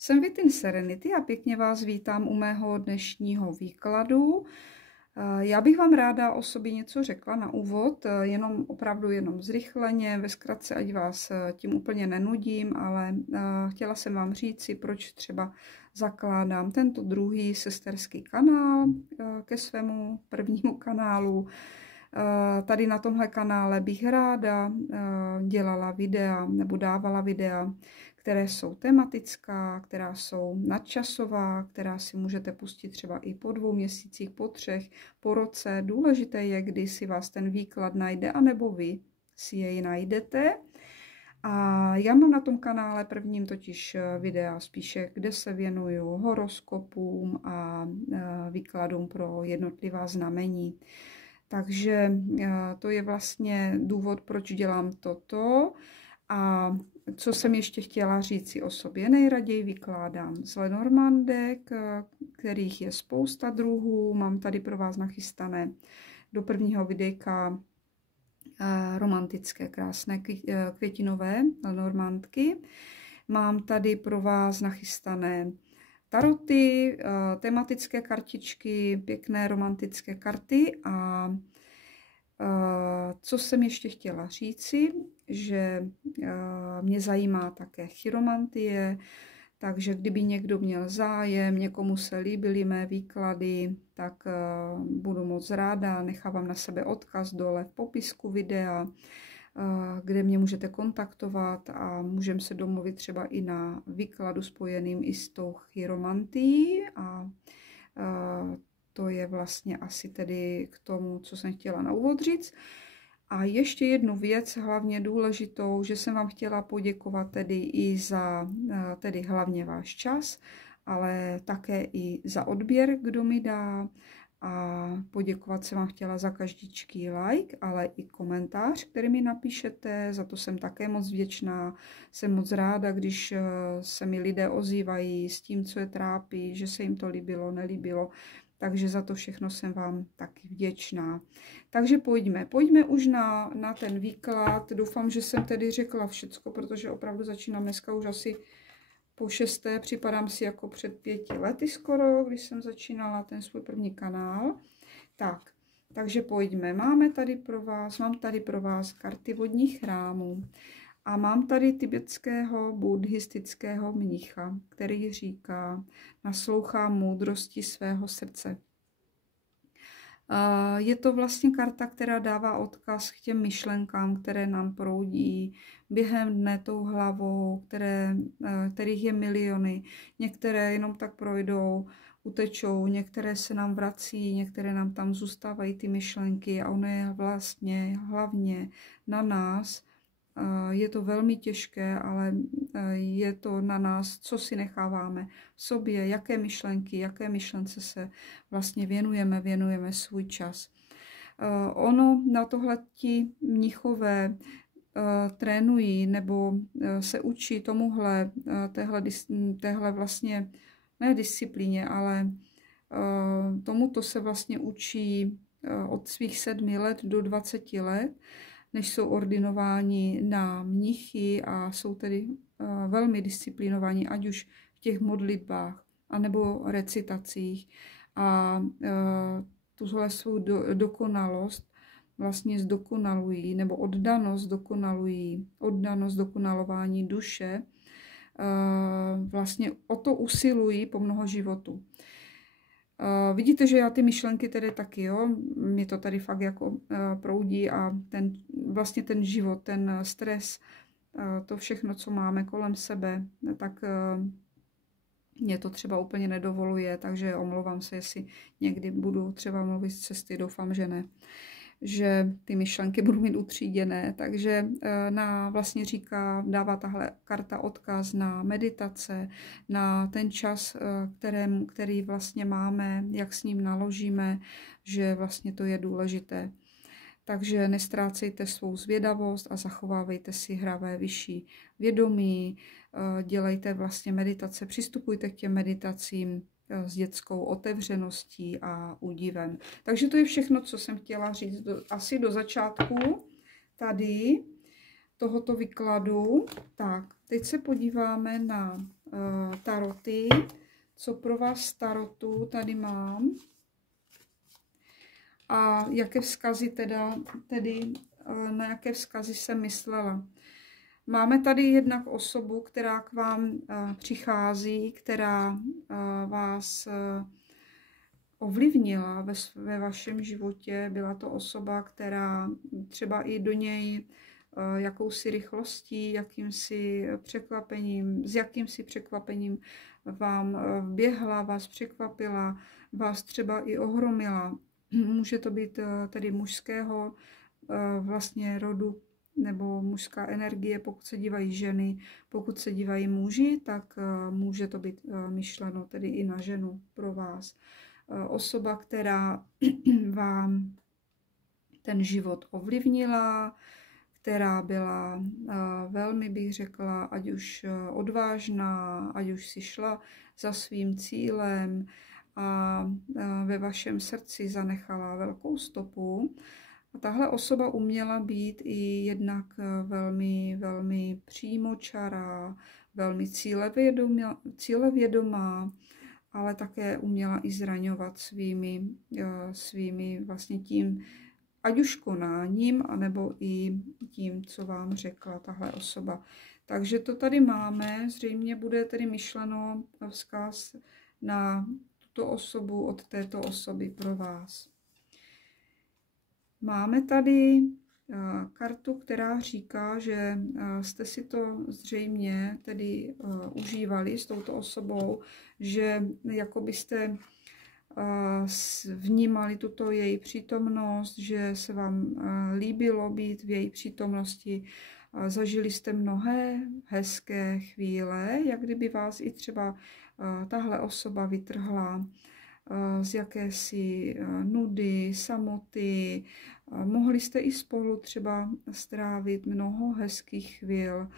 Jsem Within Serenity a pěkně vás vítám u mého dnešního výkladu. Já bych vám ráda o sobě něco řekla na úvod, opravdu jenom zrychleně, ve zkratce, ať vás tím úplně nenudím, ale chtěla jsem vám říci, proč třeba zakládám tento druhý sesterský kanál ke svému prvnímu kanálu. Tady na tomhle kanále bych ráda dělala videa nebo dávala videa, které jsou tematická, která jsou nadčasová, která si můžete pustit třeba i po 2 měsících, po 3, po roce. Důležité je, kdy si vás ten výklad najde, anebo vy si jej najdete. A já mám na tom kanále prvním totiž videa spíše, kde se věnuju horoskopům a výkladům pro jednotlivá znamení. Takže to je vlastně důvod, proč dělám toto. A co jsem ještě chtěla říct si o sobě, nejraději vykládám z Lenormandek, kterých je spousta druhů. Mám tady pro vás nachystané do prvního videjka romantické, krásné květinové Lenormandky. Mám tady pro vás nachystané taroty, tematické kartičky, pěkné romantické karty a co jsem ještě chtěla říci, že mě zajímá také chiromantie, takže kdyby někdo měl zájem, někomu se líbily mé výklady, tak budu moc ráda, nechávám na sebe odkaz dole v popisku videa, kde mě můžete kontaktovat a můžeme se domluvit třeba i na výkladu spojeným i s tou chiromantií a to je vlastně asi tedy k tomu, co jsem chtěla na úvod říct. A ještě jednu věc, hlavně důležitou, že jsem vám chtěla poděkovat tedy i za tedy hlavně váš čas, ale také i za odběr, kdo mi dá. A poděkovat jsem vám chtěla za každičký like, ale i komentář, který mi napíšete, za to jsem také moc vděčná. Jsem moc ráda, když se mi lidé ozývají s tím, co je trápí, že se jim to líbilo, nelíbilo. Takže za to všechno jsem vám taky vděčná. Takže pojďme už na ten výklad. Doufám, že jsem tedy řekla všecko, protože opravdu začínám dneska už asi po 6. Připadám si jako před 5 lety skoro, když jsem začínala ten svůj první kanál. Takže pojďme. Mám tady pro vás karty vodních chrámů. A mám tady tibetského buddhistického mnicha, který říká, naslouchá moudrosti svého srdce. Je to vlastně karta, která dává odkaz k těm myšlenkám, které nám proudí během dne tou hlavou, kterých je miliony. Některé jenom tak projdou, utečou, některé se nám vrací, některé nám tam zůstávají ty myšlenky a ono je vlastně hlavně na nás. Je to velmi těžké, ale je to na nás, co si necháváme v sobě, jaké myšlence se vlastně věnujeme svůj čas. Ono na tohle ti mnichové trénují nebo se učí téhle vlastně, ne disciplíně, ale tomuto se vlastně učí od svých 7 let do 20 let, než jsou ordinováni na mnichy a jsou tedy velmi disciplinovaní, ať už v těch modlitbách, anebo recitacích. A tuhle svou dokonalost vlastně zdokonalují, nebo oddanost dokonalování duše, vlastně o to usilují po mnoho životů. Vidíte, že já ty myšlenky tedy taky, jo, mi to tady fakt jako proudí a vlastně ten život, ten stres, to všechno, co máme kolem sebe, tak mě to třeba úplně nedovoluje, takže omlouvám se, jestli někdy budu třeba mluvit z cesty, doufám, že ne, že ty myšlenky budu mít utříděné, takže vlastně dává tahle karta odkaz na meditace, na ten čas, který vlastně máme, jak s ním naložíme, že vlastně to je důležité. Takže nestrácejte svou zvědavost a zachovávejte si hravé vyšší vědomí, dělejte vlastně meditace, přistupujte k těm meditacím s dětskou otevřeností a údivem. Takže to je všechno, co jsem chtěla říct asi do začátku tady tohoto výkladu. Tak, teď se podíváme na taroty. Co pro vás z tarotu tady mám? A jaké vzkazy tedy na jaké vzkazy jsem myslela. Máme tady jednak osobu, která k vám přichází, která vás ovlivnila ve vašem životě. Byla to osoba, která třeba i do něj jakousi rychlostí, s jakýmsi překvapením vám běhla, vás překvapila, vás třeba i ohromila. Může to být tedy mužského vlastně rodu nebo mužská energie, pokud se dívají ženy. Pokud se dívají muži, tak může to být myšleno tedy i na ženu pro vás. Osoba, která vám ten život ovlivnila, která byla velmi, bych řekla, ať už odvážná, ať už si šla za svým cílem a ve vašem srdci zanechala velkou stopu. A tahle osoba uměla být i jednak velmi, velmi přímočará, velmi cílevědomá, ale také uměla i zraňovat svými vlastně tím, ať už konáním, anebo i tím, co vám řekla tahle osoba. Takže to tady máme, zřejmě bude tedy myšleno vzkaz na tuto osobu od této osoby pro vás. Máme tady kartu, která říká, že jste si to zřejmě tedy užívali s touto osobou, že jako byste vnímali tuto její přítomnost, že se vám líbilo být v její přítomnosti. Zažili jste mnohé hezké chvíle, jak kdyby vás i třeba tahle osoba vytrhla z jakési nudy, samoty. Mohli jste i spolu třeba strávit mnoho hezkých chvil,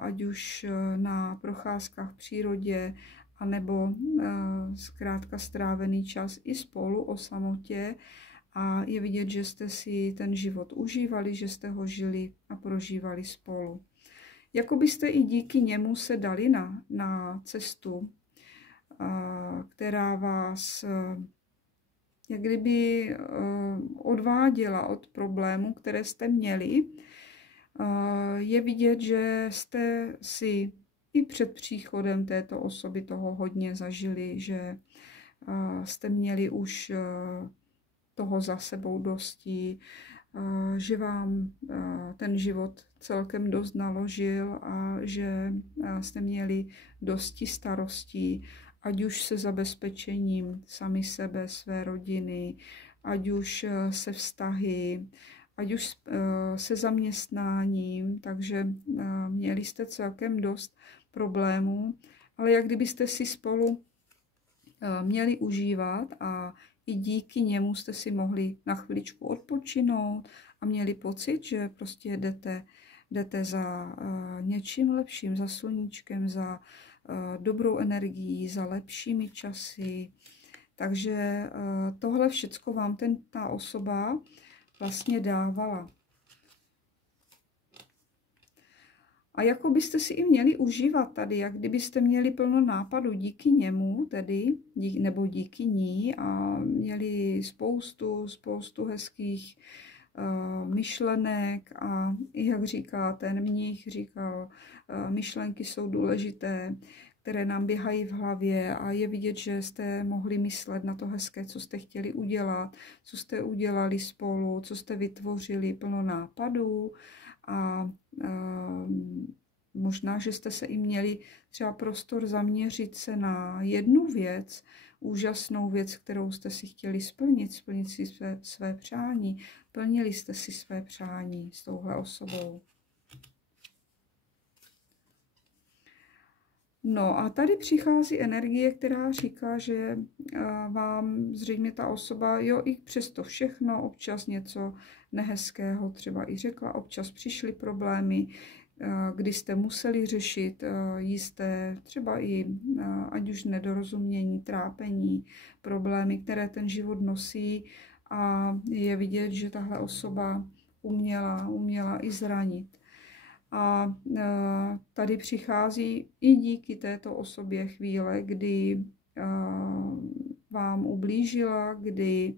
ať už na procházkách v přírodě, anebo zkrátka strávený čas i spolu o samotě. A je vidět, že jste si ten život užívali, že jste ho žili a prožívali spolu. Jako byste i díky němu se dali na cestu, která vás jak kdyby odváděla od problémů, které jste měli. Je vidět, že jste si i před příchodem této osoby toho hodně zažili, že jste měli už toho za sebou dosti, že vám ten život celkem dost naložil a že jste měli dosti starostí, ať už se zabezpečením sami sebe, své rodiny, ať už se vztahy, ať už se zaměstnáním, takže měli jste celkem dost problémů, ale jak kdybyste si spolu měli užívat a i díky němu jste si mohli na chviličku odpočinout a měli pocit, že prostě jdete za něčím lepším, za sluníčkem, za dobrou energií, za lepšími časy. Takže tohle všecko vám ta osoba vlastně dávala. A jako byste si i měli užívat tady, jak kdybyste měli plno nápadů díky němu, tedy, nebo díky ní a měli spoustu hezkých myšlenek a i jak říká ten mnich, říkal, myšlenky jsou důležité, které nám běhají v hlavě a je vidět, že jste mohli myslet na to hezké, co jste chtěli udělat, co jste udělali spolu, co jste vytvořili, plno nápadů a možná, že jste se i měli třeba prostor zaměřit se na jednu věc, úžasnou věc, kterou jste si chtěli splnit si své přání. Plnili jste si své přání s touhle osobou. No a tady přichází energie, která říká, že vám zřejmě ta osoba, jo, i přesto všechno, občas něco nehezkého třeba i řekla, občas přišly problémy, kdy jste museli řešit jisté třeba i ať už nedorozumění, trápení, problémy, které ten život nosí a je vidět, že tahle osoba uměla i zranit. A tady přichází i díky této osobě chvíle, kdy vám ublížila, kdy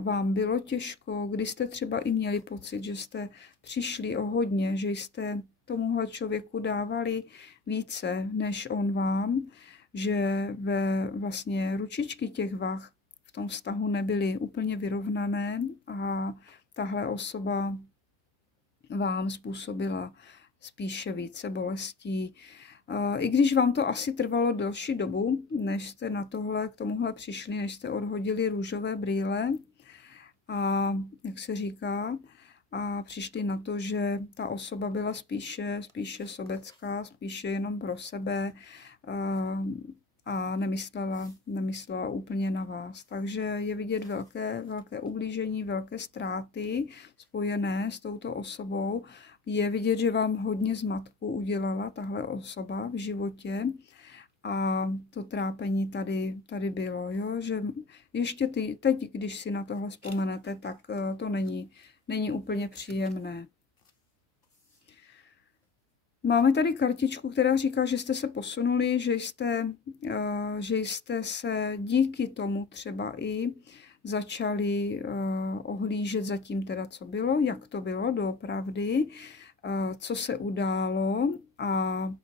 vám bylo těžko, kdy jste třeba i měli pocit, že jste přišli o hodně, že jste tomuhle člověku dávali více, než on vám, že ve vlastně ručičky těch vah v tom vztahu nebyly úplně vyrovnané a tahle osoba vám způsobila spíše více bolestí. I když vám to asi trvalo delší dobu, než jste k tomuhle přišli, než jste odhodili růžové brýle a jak se říká, a přišli na to, že ta osoba byla spíše sobecká, spíše jenom pro sebe a nemyslela úplně na vás. Takže je vidět velké ublížení, velké ztráty spojené s touto osobou. Je vidět, že vám hodně zmatku udělala tahle osoba v životě a to trápení tady bylo, jo? Že ještě teď, když si na tohle vzpomenete, tak to není úplně příjemné. Máme tady kartičku, která říká, že jste se posunuli, že jste se díky tomu třeba i začali ohlížet za tím teda, co bylo, jak to bylo doopravdy, co se událo a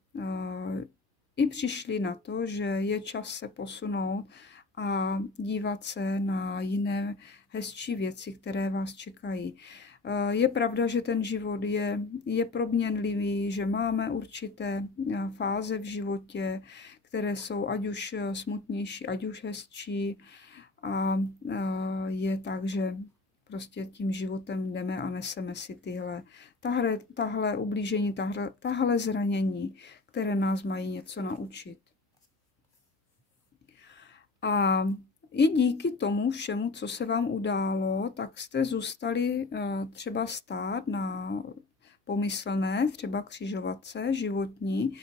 i přišli na to, že je čas se posunout a dívat se na jiné hezčí věci, které vás čekají. Je pravda, že ten život je proměnlivý, že máme určité fáze v životě, které jsou ať už smutnější, ať už hezčí a je tak, že prostě tím životem jdeme a neseme si tahle ublížení, tahle zranění, které nás mají něco naučit. A i díky tomu všemu, co se vám událo, tak jste zůstali třeba stát na pomyslné, třeba křižovatce životní,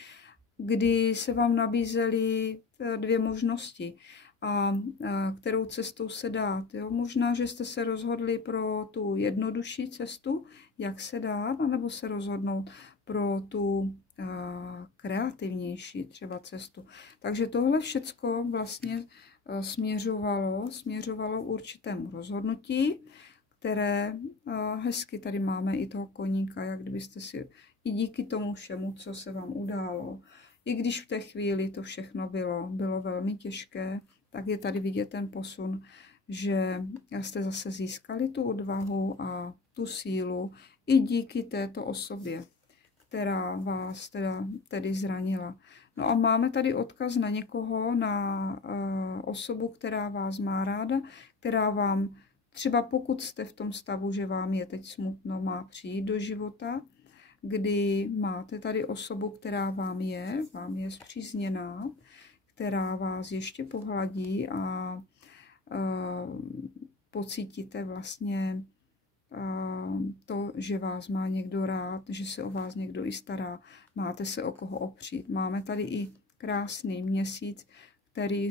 kdy se vám nabízely dvě možnosti. A kterou cestou se dát. Jo? Možná, že jste se rozhodli pro tu jednodušší cestu, jak se dát, anebo se rozhodnout pro tu kreativnější třeba cestu. Takže tohle všecko vlastně směřovalo určitému rozhodnutí, které hezky tady máme i toho koníka, jak kdybyste si i díky tomu všemu, co se vám událo, i když v té chvíli to všechno bylo velmi těžké, tak je tady vidět ten posun, že jste zase získali tu odvahu a tu sílu i díky této osobě, která vás tedy zranila. No a máme tady odkaz na někoho, na osobu, která vás má ráda, která vám třeba pokud jste v tom stavu, že vám je teď smutno, má přijít do života, kdy máte tady osobu, která vám je spřízněná, která vás ještě pohladí a pocítíte vlastně to, že vás má někdo rád, že se o vás někdo i stará, máte se o koho opřít. Máme tady i krásný měsíc, který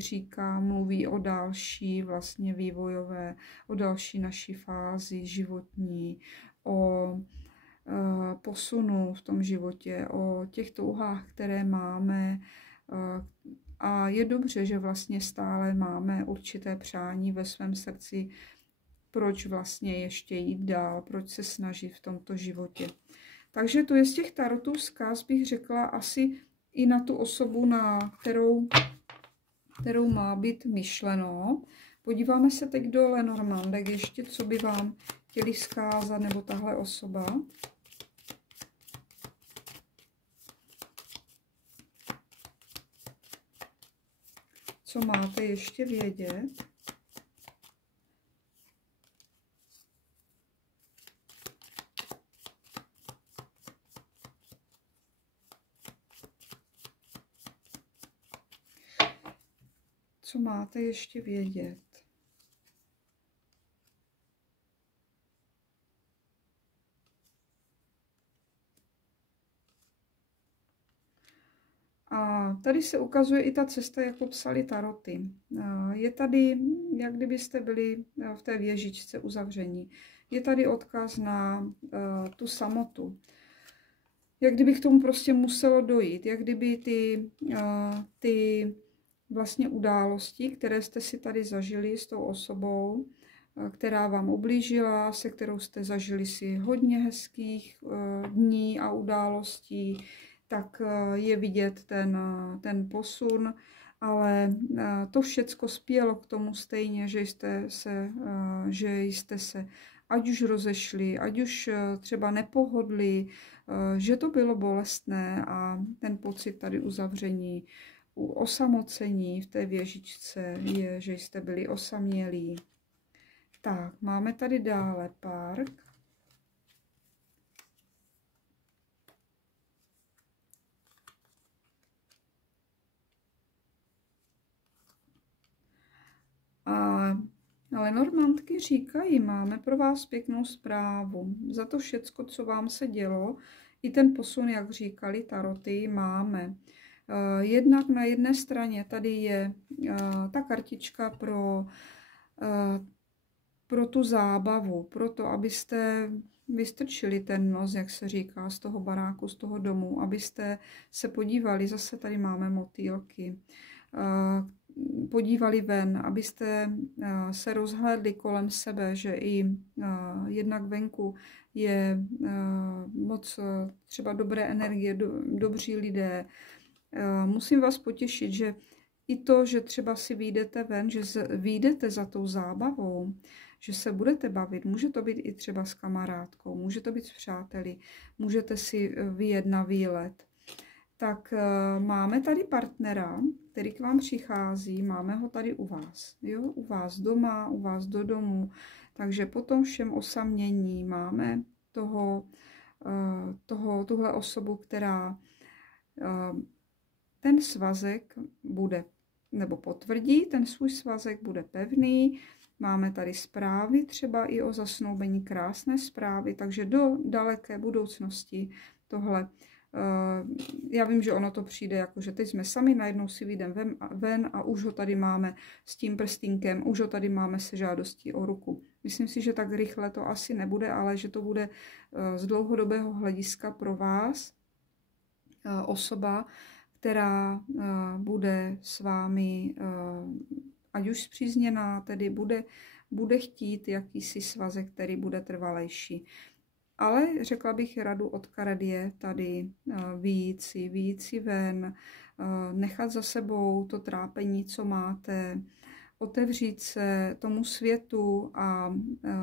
mluví o další vlastně vývojové, o další naší fázi životní, o posunu v tom životě, o těch touhách, které máme. A je dobře, že vlastně stále máme určité přání ve svém srdci, proč vlastně ještě jít dál, proč se snažit v tomto životě. Takže to je z těch tarotů vzkaz, bych řekla, asi i na tu osobu, na kterou má být myšleno. Podíváme se teď do Lenormandek ještě, co by vám chtěli vzkázat, nebo tahle osoba. Co máte ještě vědět? Co máte ještě vědět? A tady se ukazuje i ta cesta, jak popsali taroty. Je tady, jak kdybyste byli v té věžičce uzavření. Je tady odkaz na tu samotu. jak kdyby k tomu prostě muselo dojít, jak kdyby ty vlastně události, které jste si tady zažili s tou osobou, která vám ublížila, se kterou jste zažili si hodně hezkých dní a událostí, tak je vidět ten posun, ale to všecko spělo k tomu stejně, že jste se ať už rozešli, ať už třeba nepohodli, že to bylo bolestné a ten pocit tady uzavření, u osamocení v té věžičce je, že jste byli osamělí. Tak, máme tady dále park. Ale normandky říkají, máme pro vás pěknou zprávu. Za to všecko, co vám se dělo, i ten posun, jak říkali taroty, máme. Jednak na jedné straně tady je ta kartička pro tu zábavu, pro to, abyste vystrčili ten nos, jak se říká, z toho baráku, z toho domu, abyste se podívali, zase tady máme motýlky, podívali ven, abyste se rozhlédli kolem sebe, že i jednak venku je moc třeba dobré energie, dobří lidé. Musím vás potěšit, že i to, že třeba si vyjdete ven, že vyjdete za tou zábavou, že se budete bavit, může to být i třeba s kamarádkou, může to být s přáteli, můžete si vyjet na výlet. Tak máme tady partnera, který k vám přichází, máme ho tady u vás, jo? U vás doma, u vás do domu, takže po tom všem osamění máme tuhle osobu, která ten svazek bude, nebo potvrdí, ten svůj svazek bude pevný. Máme tady zprávy, třeba i o zasnoubení, krásné zprávy, takže do daleké budoucnosti tohle. Já vím, že ono to přijde jako, že teď jsme sami, najednou si vyjdeme ven a už ho tady máme s tím prstínkem, už ho tady máme se žádostí o ruku. Myslím si, že tak rychle to asi nebude, ale že to bude z dlouhodobého hlediska pro vás osoba, která bude s vámi, ať už spřízněná, tedy bude chtít jakýsi svazek, který bude trvalejší. Ale řekla bych, radu od karet je tady vyjít si ven, nechat za sebou to trápení, co máte, otevřít se tomu světu a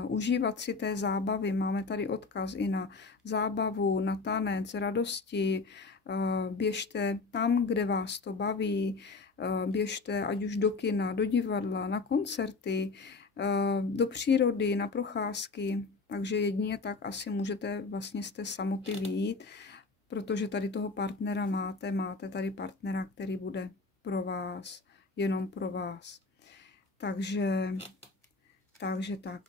užívat si té zábavy. Máme tady odkaz i na zábavu, na tanec, radosti. Běžte tam, kde vás to baví, běžte ať už do kina, do divadla, na koncerty, do přírody, na procházky. Takže jedině tak asi můžete vlastně z té samoty vyjít, protože tady toho partnera máte tady partnera, který bude pro vás, jenom pro vás. Takže tak.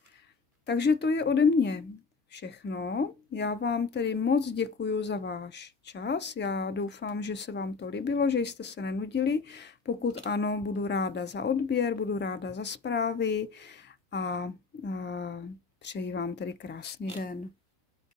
Takže to je ode mě všechno. Já vám tedy moc děkuji za váš čas. Já doufám, že se vám to líbilo, že jste se nenudili. Pokud ano, budu ráda za odběr, budu ráda za zprávy a přeji vám tedy krásný den.